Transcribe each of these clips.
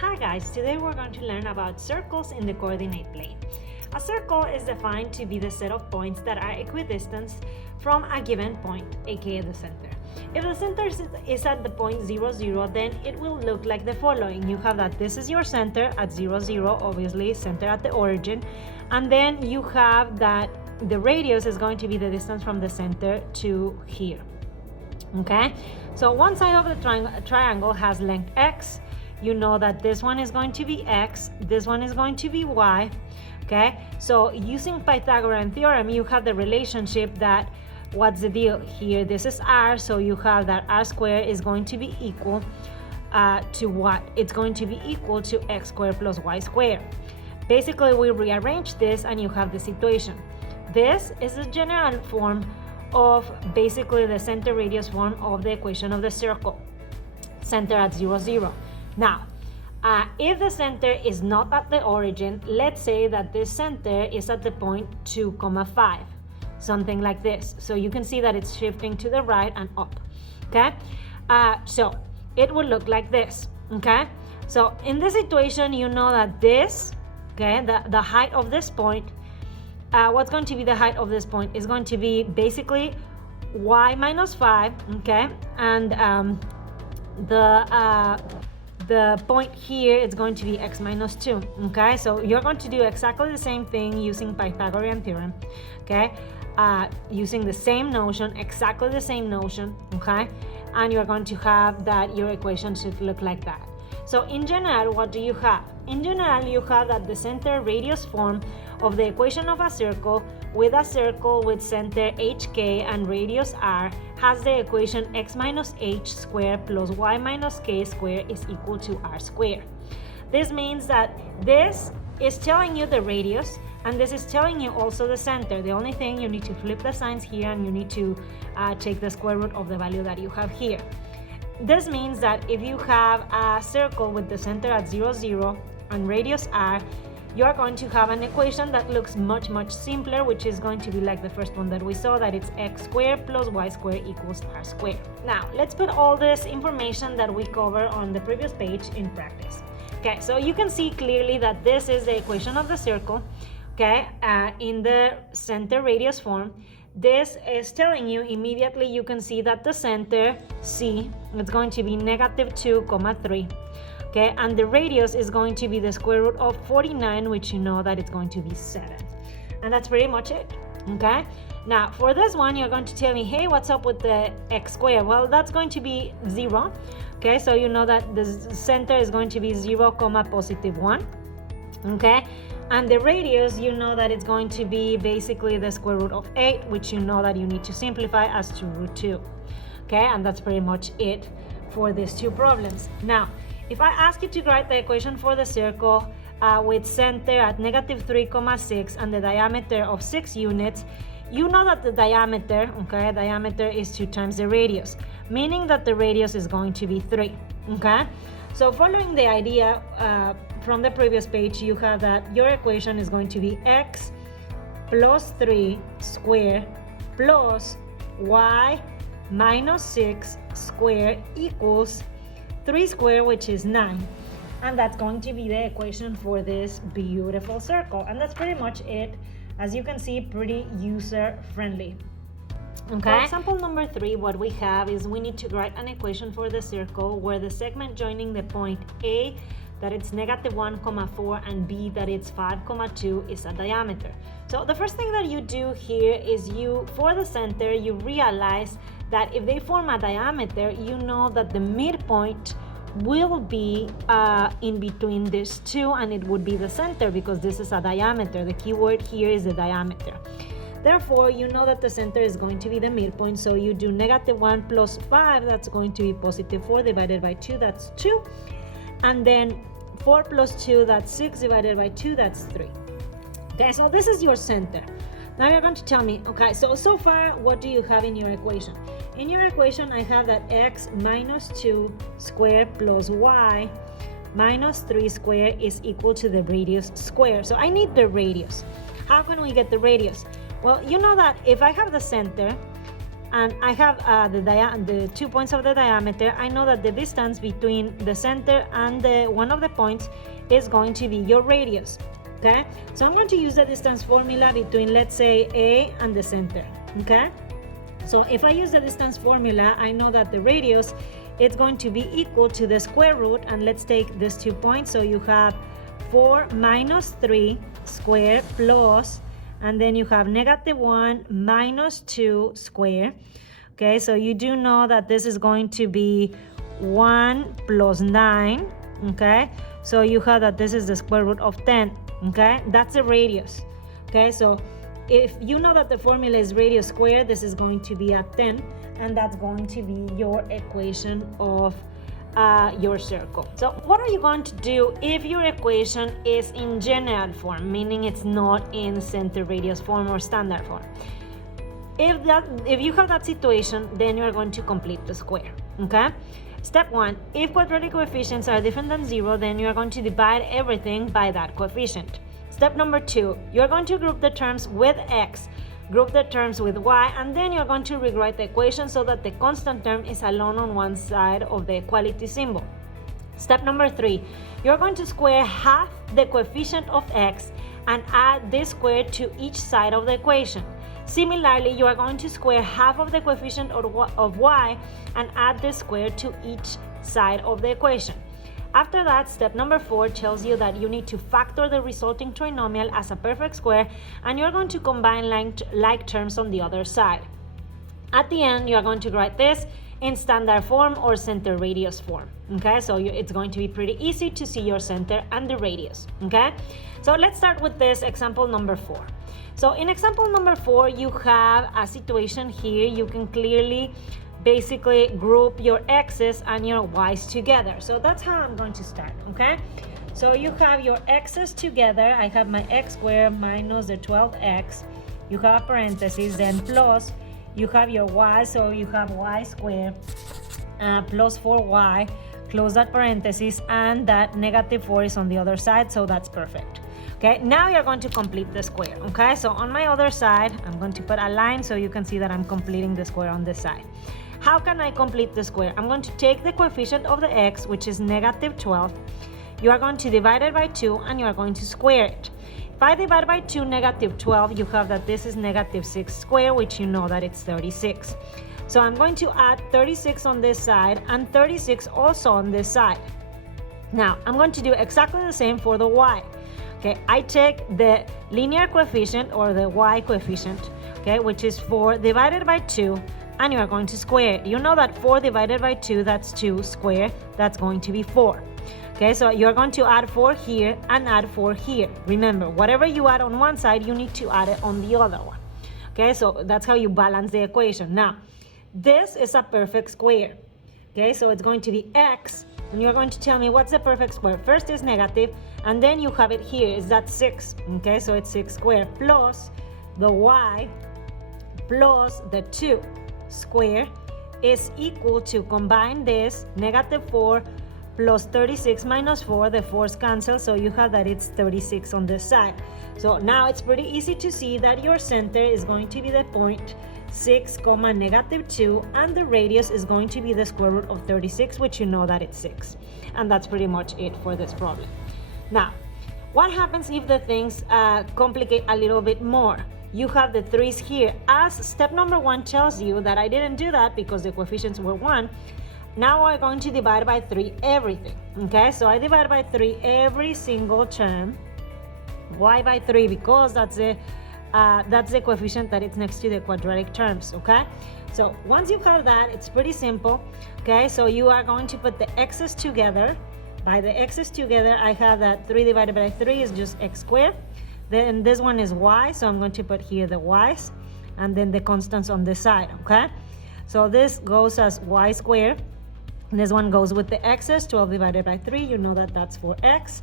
Hi guys, today we're going to learn about circles in the coordinate plane. A circle is defined to be the set of points that are equidistant from a given point, aka the center. If the center is at the point 0, 0, then it will look like the following. You have that this is your center at 0, 0, obviously center at the origin, and then you have that the radius is going to be the distance from the center to here. Okay, so one side of the triangle has length x. You know that this one is going to be x, this one is going to be y. Okay, so using Pythagorean Theorem, you have the relationship that what's the deal here? This is r, so you have that r squared is going to be equal to what? It's going to be equal to x squared plus y squared. Basically, we rearrange this and you have this equation. This is the general form of basically the center radius form of the equation of the circle. Center at 0, 0. Now, if the center is not at the origin, let's say that this center is at the point 2, 5, something like this. So you can see that it's shifting to the right and up, okay? So it will look like this, okay? So in this equation, you know that this, okay, the height of this point, what's going to be the height of this point is going to be basically y minus 5, okay? And the point here is going to be x minus 2, okay? So you're going to do exactly the same thing using Pythagorean Theorem, okay? Using the same notion, exactly the same notion, okay? And you're going to have that your equation should look like that. So in general, what do you have? In general, you have that the center radius form of the equation of a circle with center hk and radius r has the equation x minus h squared plus y minus k squared is equal to r squared. This means that this is telling you the radius and this is telling you also the center. The only thing, you need to flip the signs here and you need to take the square root of the value that you have here. This means that if you have a circle with the center at 0, 0 and radius r, you are going to have an equation that looks much simpler, which is going to be like the first one that we saw, that it's x squared plus y squared equals r squared. Now, let's put all this information that we covered on the previous page in practice. Okay, so you can see clearly that this is the equation of the circle, okay, in the center radius form. This is telling you immediately, you can see that the center C is going to be negative 2, 3. Okay, and the radius is going to be the square root of 49, which you know that it's going to be 7. And that's pretty much it, okay? Now, for this one, you're going to tell me, hey, what's up with the x squared? Well, that's going to be 0, okay? So you know that the center is going to be 0, positive 1, okay? And the radius, you know that it's going to be basically the square root of 8, which you know that you need to simplify as to root 2, okay? And that's pretty much it for these two problems. Now, if I ask you to write the equation for the circle with center at negative 3, 6 and the diameter of 6 units, you know that the diameter, okay, diameter is 2 times the radius, meaning that the radius is going to be 3, okay? So following the idea from the previous page, you have that your equation is going to be x plus 3 squared plus y minus 6 squared equals 3 squared, which is 9. And that's going to be the equation for this beautiful circle. And that's pretty much it. As you can see, pretty user-friendly. Okay. For example number 3, what we have is we need to write an equation for the circle where the segment joining the point A, that it's negative 1, 4, and B, that it's 5, 2, is a diameter. So the first thing that you do here is for the center, you realize that if they form a diameter, you know that the midpoint will be in between these two, and it would be the center because this is a diameter. The key word here is the diameter. Therefore, you know that the center is going to be the midpoint, so you do negative 1 plus 5, that's going to be positive 4 divided by 2, that's 2. And then 4 plus 2, that's 6 divided by 2, that's 3. Okay, so this is your center. Now you're going to tell me, okay, so far, what do you have in your equation? In your equation, I have that x minus 2 squared plus y minus 3 squared is equal to the radius squared. So I need the radius. How can we get the radius? Well, you know that if I have the center, and I have the 2 points of the diameter, I know that the distance between the center and one of the points is going to be your radius. Okay, so I'm going to use the distance formula between, let's say, A and the center. Okay, so if I use the distance formula, I know that the radius is going to be equal to the square root, and let's take these 2 points. So you have 4 minus 3 square plus, and then you have -1 minus 2 square. Okay, so you do know that this is going to be 1 plus 9. Okay, so you have that this is the square root of 10. Okay, that's the radius. Okay, so if you know that the formula is radius squared, this is going to be at 10, and that's going to be your equation of your circle. So what are you going to do if your equation is in general form, meaning it's not in center radius form or standard form? If you have that situation, then you are going to complete the square. Okay, step 1, if quadratic coefficients are different than 0, then you are going to divide everything by that coefficient. Step number 2, you're going to group the terms with x, group the terms with y, and then you're going to rewrite the equation so that the constant term is alone on one side of the equality symbol. Step number 3, you're going to square half the coefficient of x and add this square to each side of the equation. Similarly, you are going to square half of the coefficient of y and add this square to each side of the equation. After that, step number 4 tells you that you need to factor the resulting trinomial as a perfect square, and you're going to combine like terms on the other side. At the end, you're going to write this in standard form or center radius form. Okay, so it's going to be pretty easy to see your center and the radius. Okay, so let's start with this example number 4. So in example number 4, you have a situation here. You can clearly basically group your x's and your y's together. So that's how I'm going to start. Okay, so you have your x's together. I have my x squared minus the 12x. You have a parenthesis, then plus. You have your y, so you have y squared plus 4y, close that parenthesis, and that -4 is on the other side, so that's perfect. Okay, now you're going to complete the square. Okay, so on my other side, I'm going to put a line so you can see that I'm completing the square on this side. How can I complete the square? I'm going to take the coefficient of the x, which is -12. You are going to divide it by 2, and you are going to square it. If I divide by 2 -12, you have that this is -6 squared, which you know that it's 36. So I'm going to add 36 on this side and 36 also on this side. Now, I'm going to do exactly the same for the y. Okay, I take the linear coefficient or the y coefficient, okay, which is 4 divided by 2, and you are going to square it. You know that 4 divided by 2, that's 2 squared, that's going to be 4. Okay, so you're going to add 4 here and add 4 here. Remember, whatever you add on one side, you need to add it on the other one. Okay, so that's how you balance the equation. Now, this is a perfect square. Okay, so it's going to be x, and you're going to tell me what's the perfect square. First is negative, and then you have it here, is that 6. Okay, so it's 6 squared plus the y plus the 2 square is equal to, combine this, -4 plus 36 minus 4, the 4's cancel, so you have that it's 36 on this side. So now it's pretty easy to see that your center is going to be the point 6, -2, and the radius is going to be the square root of 36, which you know that it's 6. And that's pretty much it for this problem. Now, what happens if the things complicate a little bit more? You have the 3's here. As step number 1 tells you that I didn't do that because the coefficients were 1, now we're going to divide by 3 everything. Okay, so I divide by 3 every single term. Why by 3? Because that's the coefficient that is next to the quadratic terms. Okay, so once you have that, it's pretty simple. Okay, so you are going to put the x's together. By the x's together, I have that 3 divided by 3 is just x squared. Then this one is y, so I'm going to put here the y's, and then the constants on this side. Okay, so this goes as y squared. This one goes with the x's, 12 divided by 3, you know that that's 4x.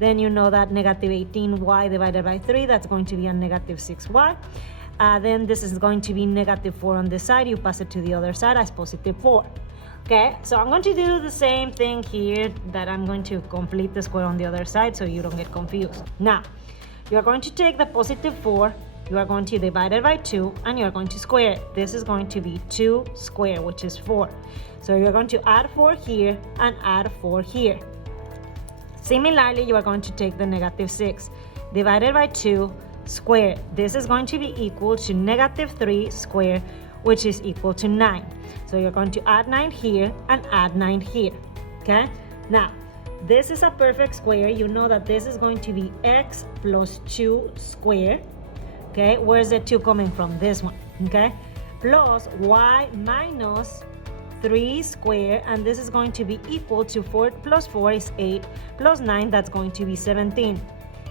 Then you know that -18y divided by 3, that's going to be a -6y. Then this is going to be -4 on this side, you pass it to the other side as +4. Okay, so I'm going to do the same thing here, that I'm going to complete the square on the other side so you don't get confused. Now, you're going to take the +4 you are going to divide it by 2 and you're going to square it. This is going to be 2 squared, which is 4. So you're going to add 4 here and add 4 here. Similarly, you are going to take the negative 6 divided by 2 squared. This is going to be equal to negative 3 squared, which is equal to 9. So you're going to add 9 here and add 9 here. Okay? Now, this is a perfect square. You know that this is going to be x plus 2 squared. Okay? Where's the 2 coming from? This one. Okay? Plus y minus 3 squared, and this is going to be equal to 4 plus 4 is 8 plus 9, that's going to be 17.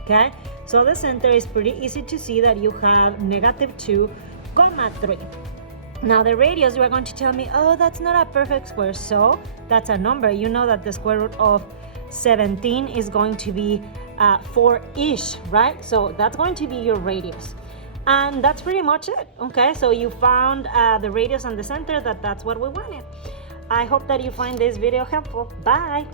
Okay? So the center is pretty easy to see that you have negative 2, 3. Now the radius, you are going to tell me, oh, that's not a perfect square. So that's a number. You know that the square root of 17 is going to be 4-ish, right? So that's going to be your radius. And that's pretty much it. Okay, so you found the radius and the center, that's what we wanted. I hope that you find this video helpful. Bye.